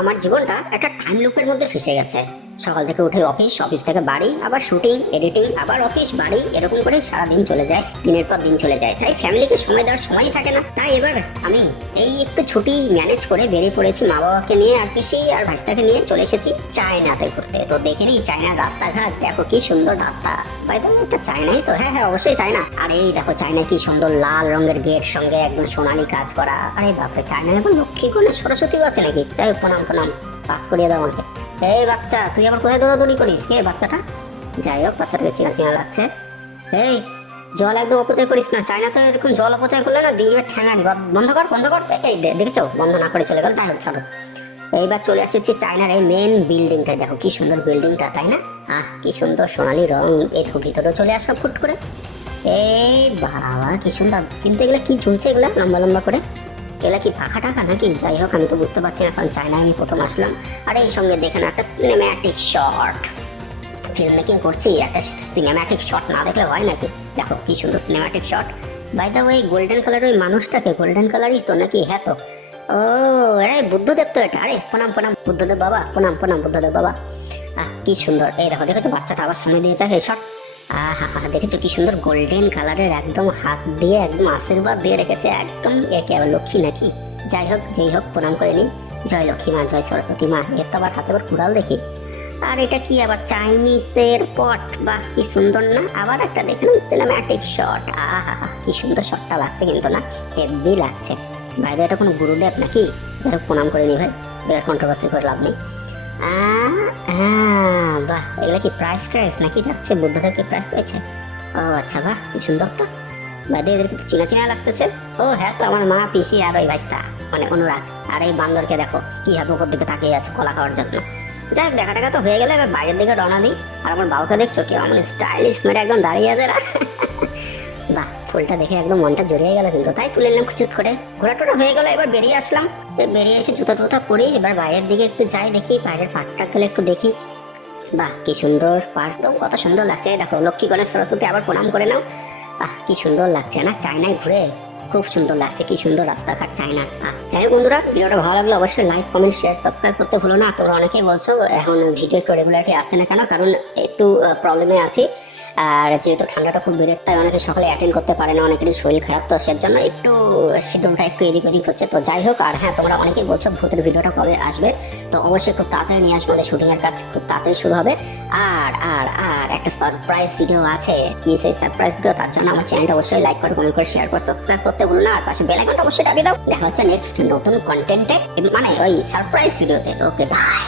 আমার জীবনটা একটা টাইম লুপের মধ্যে ফেসে গেছে। সকাল থেকে উঠে অফিস, অফিস থেকে বাড়ি, আবার শুটিং, এডিটিং, আবার অফিস, বাড়ি, এরকম করে সারাদিন চলে যায়, দিনের পর দিন চলে যায়। তাই ফ্যামিলিকে সময় দেওয়ার সময়ই থাকে না। তাই এবার আমি এই একটু ছুটি ম্যানেজ করে বেরিয়ে পড়েছি মা বাবাকে নিয়ে, আর পিসি আর ভাইস্তাকে নিয়ে চলে এসেছি চায়নাতে ঘুরতে। তো দেখে নিই চায়নার রাস্তাঘাট, দেখো কি সুন্দর রাস্তা। ভাই তো একটা চায়নাই তো, হ্যাঁ হ্যাঁ অবশ্যই চায়না। আর এই দেখো চায়নায় কি সুন্দর লাল রঙের গেট, সঙ্গে একদম সোনালি কাজ করা। আরে বাপরে, চায়নায় এখন লক্ষ্মী গণেশ সরস্বতীও আছে নাকি? যাই হোক, প্রণাম প্রণাম, পাস করিয়ে দাও আমাকে। এই বাচ্চা, তুই আবার কোথায় দৌড়াদৌড়ি করিস? কে বাচ্চাটা? যাই হোক, বাচ্চাটাকে চেনা চেনা লাগছে। এই জল একদম অপচয় করিস না। চায়না তো এরকম জল অপচয় করলে না দিয়ে ঠ্যাঙানি। বন্ধ কর বন্ধ কর। এই দেখেছো, বন্ধ না করে চলে গেল। যাই হোক ছাড়ো। এইবার চলে আসছি চায়নার এই মেন বিল্ডিংটা। দেখো কি সুন্দর বিল্ডিংটা, তাই না? কি সুন্দর সোনালি রং। এই ভিতরেও চলে আসলাম ফুট করে। এই বাবা কি সুন্দর। কিন্তু এগুলা কি ঝুলছে, এগুলা লম্বা লম্বা করে? এগুলা কি পাখা টাকা নাকি? যাই হোক, আমি তো বুঝতে পারছি না, কারণ চায়নায় আমি প্রথম আসলাম। আর এই সঙ্গে দেখে না একটা সিনেম্যাটিক শট, ফিল্ম মেকিং করছি, একটা সিনেম্যাটিক শট না দেখলে হয় নাকি? দেখো কি সুন্দর cinematic shot. By the way, golden colour ওই মানুষটাকে গোল্ডেন কালারই তো নাকি? হ্যাঁ তো। ও এরাই বুদ্ধদেব তো এটা। আরে প্রণাম প্রণাম বুদ্ধদেব বাবা, প্রণাম প্রণাম বুদ্ধদেব বাবা। কি সুন্দর। এই দেখো দেখেছো, বাচ্চাটা আবার সামনে দিয়ে থাকে শট। দেখেছো কি সুন্দর গোল্ডেন কালারের, একদম হাত দিয়ে একদম আশীর্বাদ দিয়ে রেখেছে, একদম একে আবার লক্ষ্মী নাকি? যাই হোক যেই হোক, প্রণাম করে নিই। জয় লক্ষ্মী মা, জয় সরস্বতী মা। এর তো আবার হাতে আবার কুড়াল দেখি। আর এটা কি আবার চাইনিজের পট? বাহ কি সুন্দর না। আবার একটা দেখলাম সিনেম্যাটিক শট। কি সুন্দর শটটা লাগছে কিন্তু না, হেভি লাগছে। বাইরে এটা কোনো গুরুদেব নাকি? যাই হোক, প্রণাম করে নি ভাই, বের কন্ট্রোভার্সি করে লাভ নেই। বাহ, এগুলা কি প্রাইস ট্রাইস নাকি যাচ্ছে? বুদ্ধদেবকে প্রাইস পেয়েছে? ও আচ্ছা, বাহ কি সুন্দর তো। বাদে এদের কিন্তু চিনা চিনা লাগতেছে। ও হ্যাঁ তো, আমার মা, পিসি আর ওই ভাইস্তা, মানে অনুরাগ। আর এই বান্দরকে দেখো কি হাত মুখের দিকে তাকিয়ে আছে কলা খাওয়ার জন্য। যাই হোক, দেখা টাকা তো হয়ে গেলে এবার বাইরের দিকে রওনা দিই। আর আমার বাবুকে দেখছো কি আমার স্টাইলিশ মেরে একদম দাঁড়িয়ে আছে না? বাহ, ফুলটা দেখে একদম মনটা জড়িয়ে গেল কিন্তু। তাই তুলে নিলাম খুচুত করে। ঘোরাটোরা হয়ে গেল, এবার বেরিয়ে আসলাম। বেরিয়ে এসে জুতা টুতা পরি, এবার বাইরের দিকে একটু যাই, দেখি বাইরের পার্কটা গেলে একটু দেখি। বাহ কি সুন্দর পার্ক তো, কত সুন্দর লাগছে। দেখো লক্ষ্মী গণেশ সরস্বতী আবার প্রণাম করে নাও। কি সুন্দর লাগছে না চায়নায় ঘুরে? খুব সুন্দর লাগছে, কি সুন্দর রাস্তাঘাট চায়না। যাই হোক বন্ধুরা, ভিডিওটা ভালো লাগলে অবশ্যই লাইক, কমেন্ট, শেয়ার, সাবস্ক্রাইব করতে ভুলো না। তোমরা অনেকেই বলছো এখন ভিডিও একটু রেগুলারিটি আসছে না কেন, কারণ একটু প্রবলেমে আছি। আর যেহেতু ঠান্ডাটা খুব বেড়েছে, তাই অনেকে সকালে অ্যাটেন্ড করতে পারে না, অনেকেরই শরীর খারাপ, তো সেজন্য একটু শিডিউলটা একটু এদিক ওদিক হচ্ছে। তো যাই হোক, আর হ্যাঁ তোমরা অনেকেই বলছো ভূতের ভিডিওটা কবে আসবে, তো অবশ্যই খুব তাড়াতাড়ি নিয়ে আসবো। আমাদের শুটিং এর কাজ খুব তাড়াতাড়ি শুরু হবে। আর আর আর একটা সারপ্রাইজ ভিডিও আছে। কি সেই সারপ্রাইজ ভিডিও, তার জন্য আমার চ্যানেলটা অবশ্যই লাইক করে, কমেন্ট করে, শেয়ার করে, সাবস্ক্রাইব করতে ভুলো না। আর পাশে বেল আইকনটা অবশ্যই দাবিয়ে দাও। দেখা হচ্ছে নেক্সট নতুন কন্টেন্টে, মানে ওই সারপ্রাইজ ভিডিওতে। Okay bye.